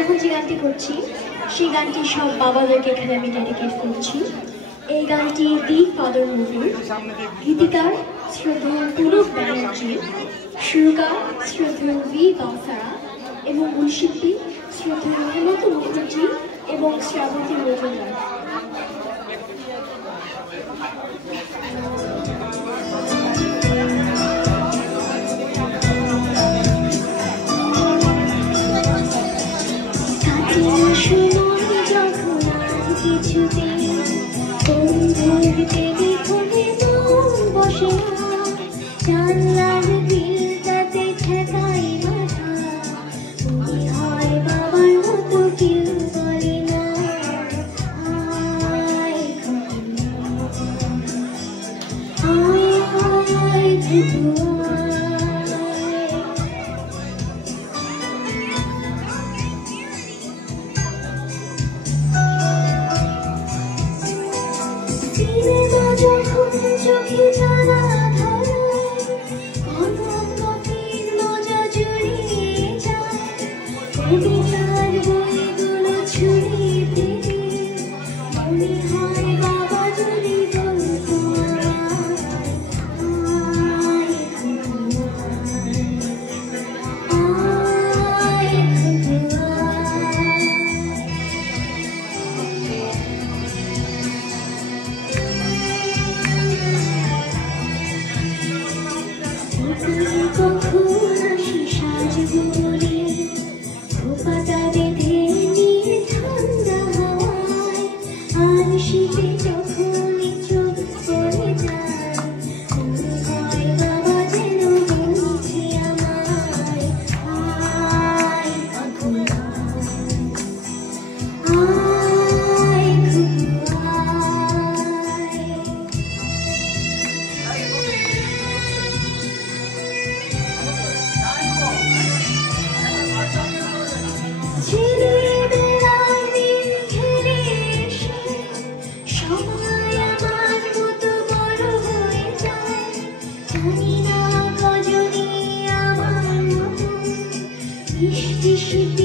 এখন যে গানটি করছি সেই গানটি সব বাবাদেরকে এখানে আমি ডেডিকেট করছি। এই গানটি দি ফাদার মুভির, গীতিকার শ্রদ্ধেয় পুলক ব্যানার্জি, সুরকার শ্রদ্ধেয় ভি বাউসারা এবং মূল শিল্পী শ্রদ্ধেয় হেমন্ত মুখার্জি এবং শ্রাবন্তী মজুমদার। She